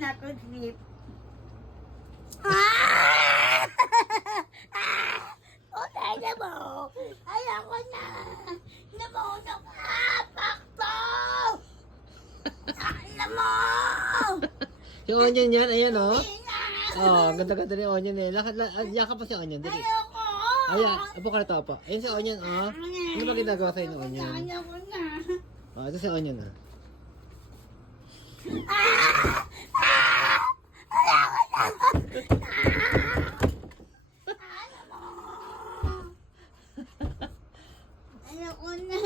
nakasleep. Utay na mo! Ayoko na! Namunok ka! Pakto! Alam mo! Yung onion yan, ayan o. Hindi na! Oh, ganda-ganda rin yung onion eh. Yakap pa si onion, dali. Ayoko! Ayan, apo ka na to, apo. Ayan si onion, oh. Ano ba ginagawa sa'yo ng onion? Ayoko na! Oh, ito si onion, ah. Ayoko na!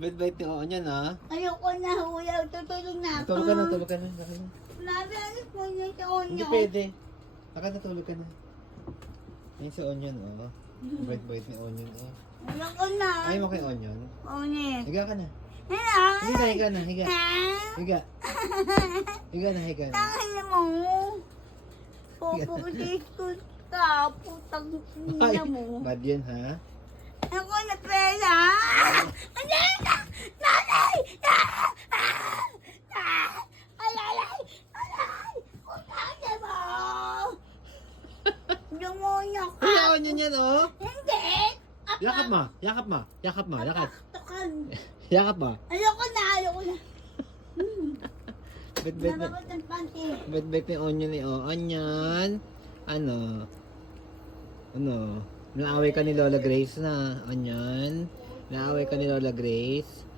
Bait-bait ni onion, ah. Ayoko na! Uyaw, tutulog na ako! Tulog ka na, tulog ka na. Laki na. Labi, alis mo niya sa Hindi onyo. pwede. Nakatulog ka na. Ayan si onion, oh. Bait-bait ni onion, oh. Ayoko na! Ayaw mo kay onion? Onyo. Higa ka na. Higa! Higa na, higa. Higa. Higa na, higa na. Tangin mo! Pupulis ko ka! Putang Ay, ina mo! bad yun, ha? Ako na pera! Ano na? Nanay! Alalay! Alay! Putang ina mo! Demonyo ka! Ay, onion yan, oh. Hindi! Yakap mo, yakap mo, yakap mo, yakap. Tukan! Yakap mo. Ayoko na! Ayoko na! Bait-bait ni, Nababot ng panty! bait-bait ni onion eh, oh. Onion. Ano? Naaway ka ni Lola Grace na. Onion. Naaway ka ni Lola Grace.